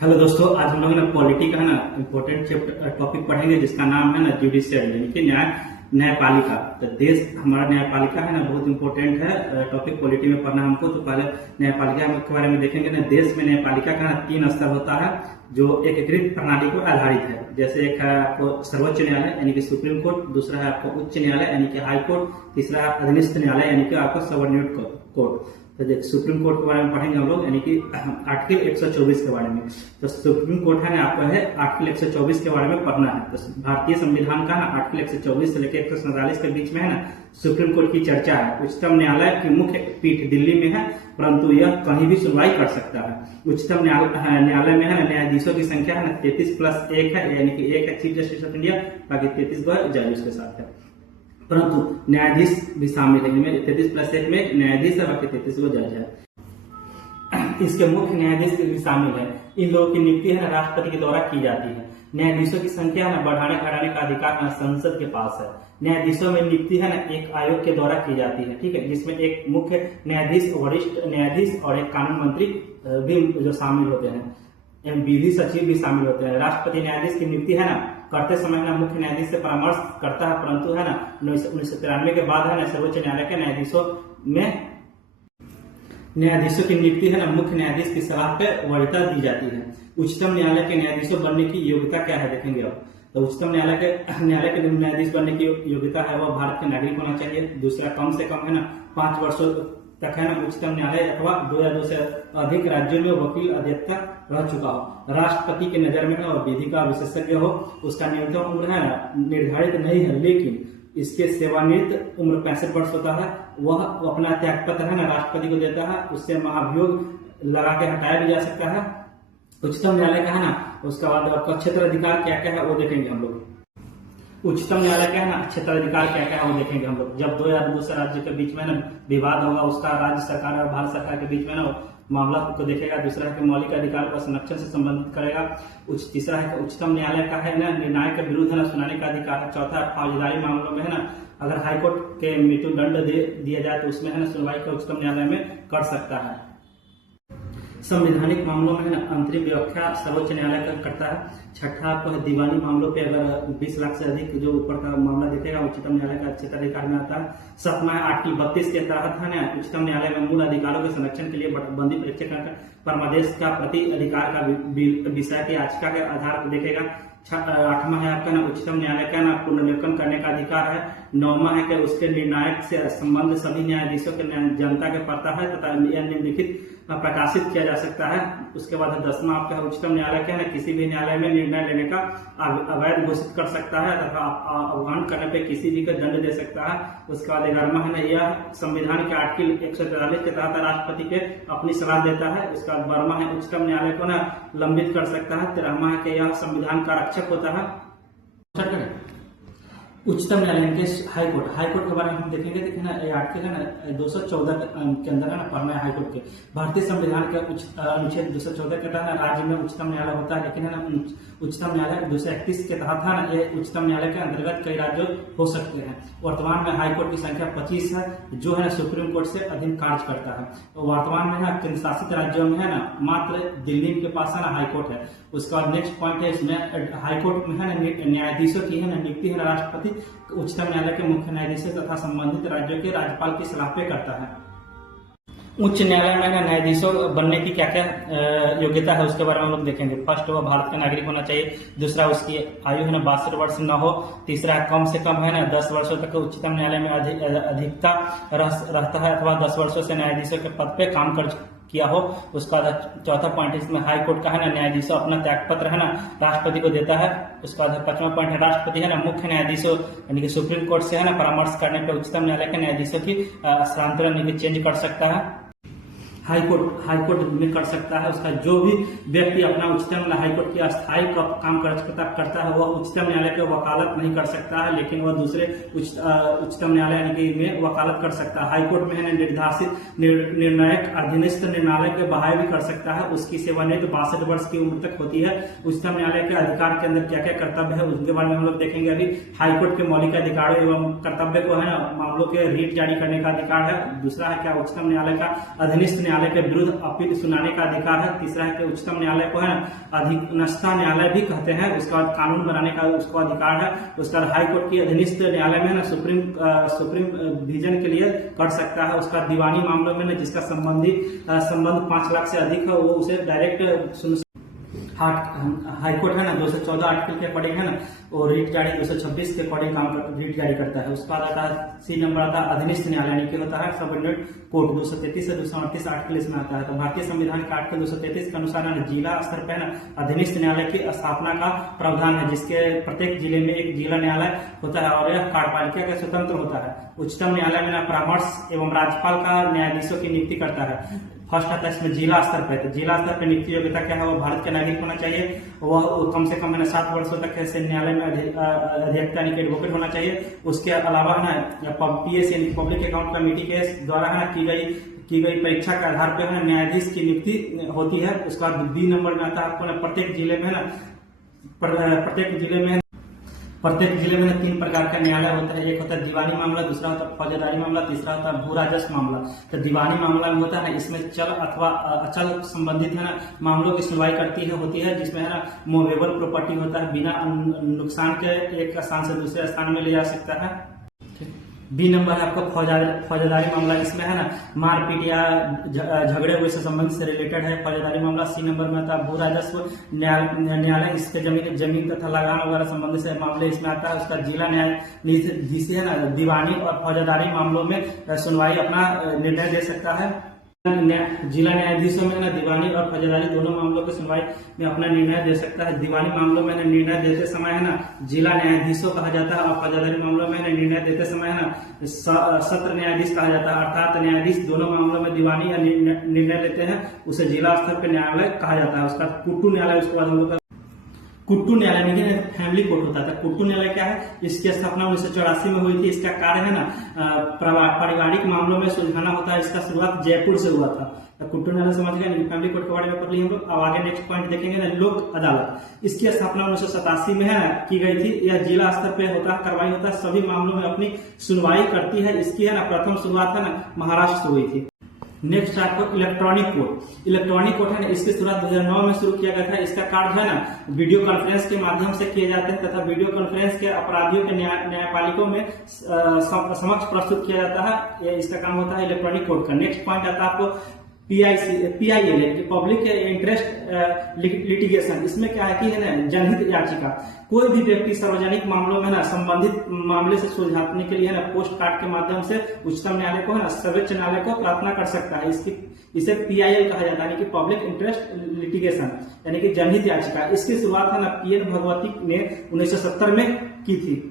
Hello दोस्तों, आज हम लोग ना पॉलिटी का है ना इम्पोर्टेंट चैप्टर टॉपिक पढ़ेंगे जिसका नाम है ना जुडिशियल यानी कि न्यायपालिका। तो देश हमारा न्यायपालिका है ना बहुत इंपॉर्टेंट है टॉपिक पॉलिटी में पढ़ना हमको। तो पहले न्यायपालिका के बारे में देखेंगे ना। देश में न्यायपालिका का ना 3 स्तर होता है जो एकीकृत प्रणाली पर आधारित है। जैसे एक है आपको सर्वोच्च न्यायालय यानी कि सुप्रीम कोर्ट, दूसरा है आपको उच्च न्यायालय यानी कि हाई कोर्ट, तीसरा है अधीनस्थ न्यायालय यानी कि आपको सबऑर्डिनेट कोर्ट। तो सुप्रीम कोर्ट के बारे में पढ़ेंगे हम लोग यानी कि आर्टिकल 124 के बारे में। तो सुप्रीम कोर्ट है ना आपको है आर्टिकल 124 के बारे में पढ़ना है। तो भारतीय संविधान का ना आर्टिकल 124 से लेकर 147 के बीच में है ना सुप्रीम कोर्ट की चर्चा है। उच्चतम न्यायालय की मुख्य पीठ दिल्ली में है, परंतु यह कहीं भी सुनवाई कर सकता है। उच्चतम न्यायालय में है ना न्यायाधीशों की संख्या है ना 33+1 है, यानी कि 1 है चीफ जस्टिस ऑफ इंडिया, बाकी 33 जज उसके साथ है। परंतु न्यायाधीश भी शामिल है, इनमें 33+1 में न्यायाधीश है, बाकी 33 जज है। इसके मुख्य न्यायाधीश भी शामिल है। इन लोगों की नियुक्ति है ना राष्ट्रपति के द्वारा की जाती है। न्यायाधीशों की संख्या है ना बढ़ाने घटाने का अधिकार ना संसद के पास है। न्यायाधीशों में नियुक्ति है ना एक आयोग के द्वारा की जाती है, ठीक है, जिसमें एक मुख्य न्यायाधीश, वरिष्ठ न्यायाधीश और एक कानून मंत्री भी जो शामिल होते हैं, विधि सचिव भी शामिल होते हैं। राष्ट्रपति न्यायाधीश की नियुक्ति है ना करते समय ना मुख्य न्यायाधीश से परामर्श करता है, परंतु है ना 1993 के बाद है ना सर्वोच्च न्यायालय के न्यायाधीशों की नियुक्ति है ना मुख्य न्यायाधीश की सलाह पर वरीयता दी जाती है। उच्चतम न्यायालय के न्यायाधीशों बनने की योग्यता क्या है देखेंगे अब। तो उच्चतम न्यायालय के न्यायाधीश बनने की योग्यता है वह भारत के नागरिक होना चाहिए। दूसरा कम से कम है ना 5 वर्षों तक है ना उच्चतम न्यायालय अथवा 2 या 2 से अधिक राज्यों में वकील अध्यक्ष रह चुका हो। राष्ट्रपति के नजर में और विधि का विशेषज्ञ हो। उसका न्यूनतम उम्र है ना निर्धारित नहीं है, लेकिन इसके सेवानिवृत्त उम्र 65 वर्ष होता है। वह अपना त्यागपत्र है ना राष्ट्रपति को देता है, उससे महाभियोग लगा के हटाया भी जा सकता है। उच्चतम न्यायालय का है ना उसके बाद आपका क्षेत्राधिकार क्या क्या है वो देखेंगे हम लोग। उच्चतम न्यायालय का है ना क्षेत्राधिकार क्या क्या है वो देखेंगे हम लोग। जब 2 या 2 से राज्य के बीच में ना विवाद होगा, उसका राज्य सरकार और भारत सरकार के बीच में ना मामला को देखेगा। दूसरा है कि मौलिक अधिकार का संरक्षण से संबंधित करेगा। तीसरा है कि उच्चतम न्यायालय का है ना निर्णय के विरुद्ध है ना सुनाने का अधिकार है। चौथा है फौजदारी मामलों में है ना अगर हाईकोर्ट के मृत्यु दंड दिया जाए तो उसमें है ना सुनवाई का उच्चतम न्यायालय में कर सकता है। संवैधानिक मामलों में अंतरिम व्याख्या सर्वोच्च न्यायालय करता है। छठा आपको दीवानी मामलों पे अगर 20 लाख से अधिक जो ऊपर का मामला देखेगा उच्चतम न्यायालय का क्षेत्राधिकार में आता है। सातवां है आर्टिकल 32 के तहत है ना उच्चतम न्यायालय में मूल अधिकारों के संरक्षण के लिए बंदी परीक्षा परमादेश का प्रति अधिकार का विषय की याचिका के आधार पर देखेगा। 8वां है आपका ना उच्चतम न्यायालय का ना पुनर्लेखन करने का अधिकार है। 9वां है कि उसके निर्णायक से संबंध सभी न्यायाधीशों के जनता के पता है तथा यह निम्नलिखित प्रकाशित किया जा सकता है। उसके बाद 10वां आपका उच्चतम न्यायालय क्या है किसी भी न्यायालय में निर्णय लेने का अवैध घोषित कर सकता है तथा अवमान करने पे किसी भी का दंड दे सकता है। उसके बाद 11वां है ना यह संविधान के आर्टिकल 143 के तहत राष्ट्रपति के अपनी सलाह देता है। उसके बाद 12वां है उच्चतम न्यायालय को ना लंबित कर सकता है। 13वां है कि यह संविधान का रक्षक होता है। उच्चतम न्यायालय के हाईकोर्ट के बारे में हम देखेंगे कि ना आर्टिकल है ना 214 के अंदर है ना पढ़ना है हाईकोर्ट के। भारतीय संविधान के अनुच्छेद 214 के तहत राज्य में उच्चतम न्यायालय होता है, लेकिन है ना उच्चतम न्यायालय 231 के तहत है ना ये उच्चतम न्यायालय के अंतर्गत कई राज्य हो सकते हैं। वर्तमान में हाईकोर्ट की संख्या 25 है जो है सुप्रीम कोर्ट से अधीन कार्य करता है। वर्तमान में है केंद्र शासित राज्यों में है ना मात्र दिल्ली के पास है ना हाईकोर्ट है। उसके बाद नेक्स्ट पॉइंट है इसमें हाईकोर्ट में है ना न्यायाधीशों की है ना नियुक्ति है ना राष्ट्रपति उच्चतम न्यायालय के मुख्य न्यायाधीश तथा संबंधित राज्यों के राज्यपाल की सलाह पे करता है। उच्च न्यायालय में न्यायाधीशों बनने की क्या क्या योग्यता है उसके बारे में हम लोग देखेंगे। फर्स्ट वह भारत का नागरिक होना चाहिए। दूसरा उसकी आयु है ना 62 वर्ष न हो। तीसरा कम से कम है ना 10 वर्षों तक उच्चतम न्यायालय में अधिकता रहता है अथवा 10 वर्षों से न्यायाधीशों के पद पे काम कर किया हो। उसका चौथा पॉइंट इसमें हाई कोर्ट का है ना न्यायाधीशों अपना त्यागपत्र है ना राष्ट्रपति को देता है। उसका 5वां पॉइंट है राष्ट्रपति है ना मुख्य न्यायाधीशों यानी कि सुप्रीम कोर्ट से है ना परामर्श करने पर उच्चतम न्यायालय के न्यायाधीशों की स्थानांतरण चेंज कर सकता है। हाईकोर्ट में कर सकता है। उसका जो भी व्यक्ति अपना उच्चतम हाईकोर्ट की अस्थायी काम करता है वह उच्चतम न्यायालय के वकालत नहीं कर सकता है, लेकिन वह दूसरे उच्चतम न्यायालय में वकालत कर सकता है। हाईकोर्ट में है निर्धारित निर्णायक अधीनस्थ न्यायालय के बहाय भी कर सकता है। उसकी सेवानिवृत्ति 62 वर्ष की उम्र तक होती है। उच्चतम न्यायालय के अधिकार के अंदर क्या क्या कर्तव्य है उसके बारे में हम लोग देखेंगे। अभी हाईकोर्ट के मौलिक अधिकारों एवं कर्तव्य को है ना मामलों के रीट जारी करने का अधिकार है। दूसरा है क्या, उच्चतम न्यायालय का अधीनस्थ न्यायालय के विरुद्ध अपील सुनाने का अधिकार है। तीसरा है कि उच्चतम न्यायालय को है अधिनस्था न्यायालय भी कहते हैं, उसका बाद कानून बनाने का उसको अधिकार है। उसका हाई कोर्ट की अधीनस्थ न्यायालय में ना सुप्रीम डिवीजन के लिए कर सकता है। उसका दीवानी मामलों में ना जिसका संबंध 5 लाख से अधिक है वो उसे डायरेक्ट सुन। हाईकोर्ट है ना 214 आर्टिकल के अकॉर्डिंग है ना वो रीट जारी 226 के अकॉर्डिंग रीट जारी करता है। उसका आता है सी नंबर आता है अधीनस्थ न्यायालय की होता है सबऑर्डिनेट कोर्ट 233 से 238 आर्टिकल इसमें आता है। तो भारतीय संविधान के आर्टिकल 233 के अनुसार है जिला स्तर पर ना अधीनस्थ न्यायालय की स्थापना का प्रावधान है, जिसके प्रत्येक जिले में एक जिला न्यायालय होता है और यह कार्यपालिका का स्वतंत्र होता है। उच्चतम न्यायालय में परामर्श एवं राज्यपाल का न्यायाधीशों की नियुक्ति करता है। फर्स्ट आता है इसमें जिला स्तर पर, तो जिला स्तर पर नियुक्ति योग्यता क्या है, वो भारत के नागरिक होना चाहिए, वह कम से कम 7 वर्षों तक ऐसे न्यायालय में अधिवक्ता यानी कि एडवोकेट होना चाहिए। उसके अलावा है ना पीएस यानी पब्लिक अकाउंट कमेटी के द्वारा है ना की गई परीक्षा के आधार पर है न्यायाधीश की नियुक्ति होती है। उसका बी नंबर में आता है आपको प्रत्येक जिले में है प्रत्येक जिले में 3 प्रकार का न्यायालय होता है। एक होता है दीवानी मामला, दूसरा होता है फौजदारी मामला, तीसरा होता है भू राजस्व मामला। तो दीवानी मामला में होता है इसमें चल अथवा अचल संबंधित है ना मामलों की सुनवाई होती है जिसमें है ना मूवेबल प्रॉपर्टी होता है, बिना नुकसान के एक स्थान से दूसरे स्थान में ले जा सकता है। बी नंबर है आपको फौजदारी मामला, इसमें है ना मारपीट या झगड़े हुए से संबंधित से रिलेटेड है फौजदारी मामला। सी नंबर में आता है भू राजस्व न्यायालय, इसके जमीन तथा लगान वगैरह संबंधित से मामले इसमें आता है। उसका जिला न्यायाधीश है ना दीवानी और फौजदारी मामलों में सुनवाई अपना निर्णय दे सकता है। जिला न्यायाधीशों में ना दीवानी और फौजदारी दोनों मामलों की सुनवाई में अपना निर्णय दे सकता है। दीवानी मामलों में निर्णय देते समय है ना जिला न्यायाधीशों कहा जाता है और फौजदारी मामलों में निर्णय देते समय है ना सत्र न्यायाधीश कहा जाता है। अर्थात न्यायाधीश दोनों मामलों में दीवानी या निर्णय लेते हैं उसे जिला स्तर पर न्यायालय कहा जाता है। उसका कुट्टू न्यायालय, उसके बाद हम लोग कुट्टू न्यायालय में फैमिली कोर्ट होता था। कुट्टू न्यायालय क्या है, इसकी स्थापना 1984 में हुई थी। इसका कार्य है ना पारिवारिक मामलों में सुलझाना होता है। इसका शुरुआत जयपुर से हुआ था। तो कुट्टू न्यायालय समझ गए, फैमिली कोर्ट के बारे में पढ़ लिया हम लोग। अब आगे नेक्स्ट पॉइंट देखेंगे ना लोक अदालत। इसकी स्थापना 1987 में है ना की गई थी। यह जिला स्तर पे होता है, कार्रवाई होता है, सभी मामलों में अपनी सुनवाई करती है। इसकी है ना प्रथम शुरुआत है ना महाराष्ट्र से हुई थी। नेक्स्ट आपको इलेक्ट्रॉनिक कोर्ट। इलेक्ट्रॉनिक कोर्ट है ना इसकी शुरुआत 2009 में शुरू किया गया था। इसका कार्य है ना वीडियो कॉन्फ्रेंस के माध्यम से किए जाते हैं तथा वीडियो कॉन्फ्रेंस के अपराधियों के न्यायपालिकों में समक्ष प्रस्तुत किया जाता है। इसका काम होता है इलेक्ट्रॉनिक कोर्ट का। नेक्स्ट पॉइंट आता है आपको PIL पब्लिक इंटरेस्ट लिटिगेशन। इसमें क्या है कि है ना जनहित याचिका, कोई भी व्यक्ति सार्वजनिक मामलों में ना संबंधित मामले से सुलझाने के लिए ना पोस्ट कार्ड के माध्यम से उच्चतम न्यायालय को है ना सर्वोच्च न्यायालय को प्रार्थना कर सकता है। इसे PIL कहा जाता है यानी कि पब्लिक इंटरेस्ट लिटिगेशन यानी कि जनहित याचिका। इसकी शुरुआत है ना PN भगवती ने 1970 में की थी।